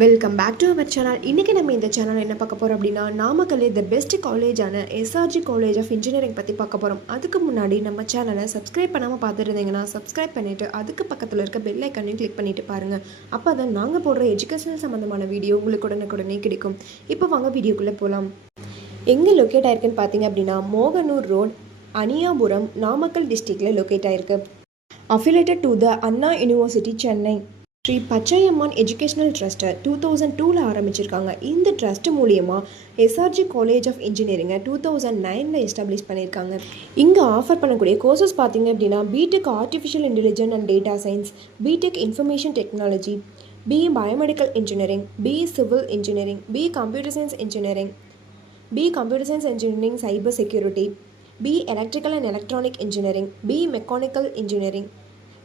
Welcome back to our channel. இன்றைக்கி நம்ம இந்த சேனல் என்ன பார்க்க போகிறோம் அப்படின்னா, நாமக்கல்லே த பெஸ்ட் காலேஜான எஸ்ஆர்ஜி காலேஜ் ஆஃப் இன்ஜினியரிங் பற்றி பார்க்க போகிறோம். அதுக்கு முன்னாடி நம்ம சேனலை சப்ஸ்கிரைப் பண்ணாமல் பார்த்துட்டு இருந்தீங்கன்னா சப்ஸ்கிரைப் பண்ணிவிட்டு அதுக்கு பக்கத்தில் இருக்க பெல் ஐக்கனையும் கிளிக் பண்ணிவிட்டு பாருங்கள். அப்போ தான் நாங்கள் போடுற எஜுகேஷனல் சம்மந்தமான வீடியோ உங்களுக்கு உடனுக்குடனே கிடைக்கும். இப்போ வாங்க வீடியோக்குள்ளே போகலாம். எங்கே லொக்கேட் ஆயிருக்குன்னு பார்த்தீங்க அப்படின்னா, மோகனூர் ரோட், அனியாபுரம், நாமக்கல் டிஸ்ட்ரிக்டில் லொக்கேட் ஆயிருக்கு. Affiliated to the Anna university, Chennai. Shri Pachaiyamman educational ட்ரஸ்ட்டை 2002 ஆரம்பிச்சிருக்காங்க. இந்த ட்ரஸ்ட் மூலியமாக எஸ்ஆர்ஜி காலேஜ் ஆஃப் இன்ஜினியரிங்கை 2009 எஸ்டாப்ளிஷ் பண்ணியிருக்காங்க. இங்கே ஆஃபர் பண்ணக்கூடிய கோர்சஸ் பார்த்தீங்க அப்படின்னா, BTech artificial intelligence and data science, BTech information technology, BE biomedical engineering, BE civil engineering, BE computer science engineering, BE computer science engineering cyber security, BE electrical and electronic engineering, BE mechanical engineering,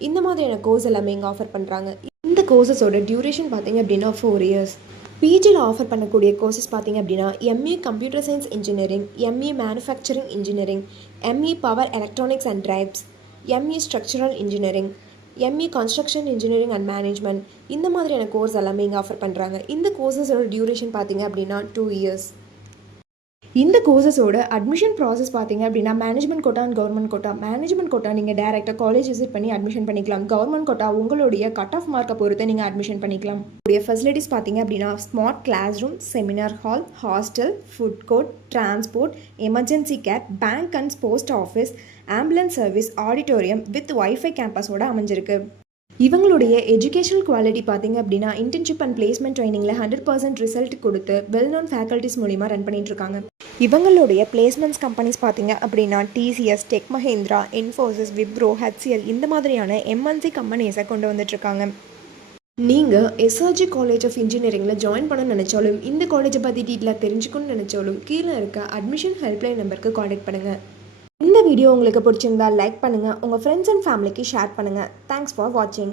இந்த மாதிரியான course எல்லாமே இங்கே offer பண்ணுறாங்க. இந்த கோர்சஸோட duration பார்த்தீங்க அப்படின்னா 4 years. பிஜியில் offer பண்ணக்கூடிய கோர்சஸ் பார்த்தீங்க அப்படின்னா, ME computer science engineering, ME manufacturing engineering, ME power electronics and drives, ME structural engineering, ME construction engineering and management, இந்த மாதிரியான கோர்ஸ் எல்லாமே இங்கே ஆஃபர் பண்ணுறாங்க. இந்த கோர்சஸோட டியூரேஷன் பார்த்தீங்க அப்படின்னா 2 இயர்ஸ். இந்த கோர்சஸோட அட்மிஷன் ப்ராசஸ் பார்த்தீங்க அப்படின்னா, management quota and government quota. Management quota நீங்கள் டேரெக்டாக காலேஜ் விசிட் பண்ணி அட்மிஷன் பண்ணிக்கலாம். கவர்மெண்ட் கோட்டா உங்களுடைய கட் ஆஃப் மார்க்கை பொறுத்து நீங்கள் அட்மிஷன் பண்ணிக்கலாம். உடைய ஃபெசிலிட்டிஸ் பார்த்தீங்க அப்படின்னா, smart class room, seminar hall, hostel, food court, transport, emergency care, bank and post office, ambulance service, auditorium with wifi கேம்பஸோட அமைஞ்சிருக்கு. இவங்களுடைய எஜுகேஷனல் குவாலிட்டி பார்த்தீங்க அப்படின்னா, இன்டர்ன்ஷிப் அண்ட் பிளேஸ்மெண்ட் ட்ரைனிங்கில் 100% ரிசல்ட் கொடுத்து வெல் நோன் ஃபேக்கல்ட்டிஸ் மூலிமா ரன் பண்ணிட்டு இருக்காங்க. இவங்களுடைய பிளேஸ்மெண்ட்ஸ் கம்பெனிஸ் பார்த்தீங்க அப்படின்னா, TCS, tech Mahindra, Infosys, Wipro, HCL, இந்த மாதிரியான எம்என்சி கம்பெனிஸை கொண்டு வந்துட்டுருக்காங்க. நீங்கள் எஸ்ஆர்ஜி காலேஜ் ஆஃப் இன்ஜினியரிங்கில் ஜாயின் பண்ண நினச்சாலும், இந்த காலேஜை பற்றி டீட்டெயிலாக தெரிஞ்சுக்கணும்னு நினச்சாலும், கீழே இருக்க அட்மிஷன் ஹெல்ப்லைன் நம்பருக்கு காண்டாக்ட் பண்ணுங்கள். இந்த வீடியோ உங்களுக்கு பிடிச்சிருந்தா லைக் பண்ணுங்கள், உங்கள் ஃப்ரெண்ட்ஸ் அண்ட் ஃபேமிலிக்கு ஷேர் பண்ணுங்கள். தேங்க்ஸ் ஃபார் வாட்சிங்.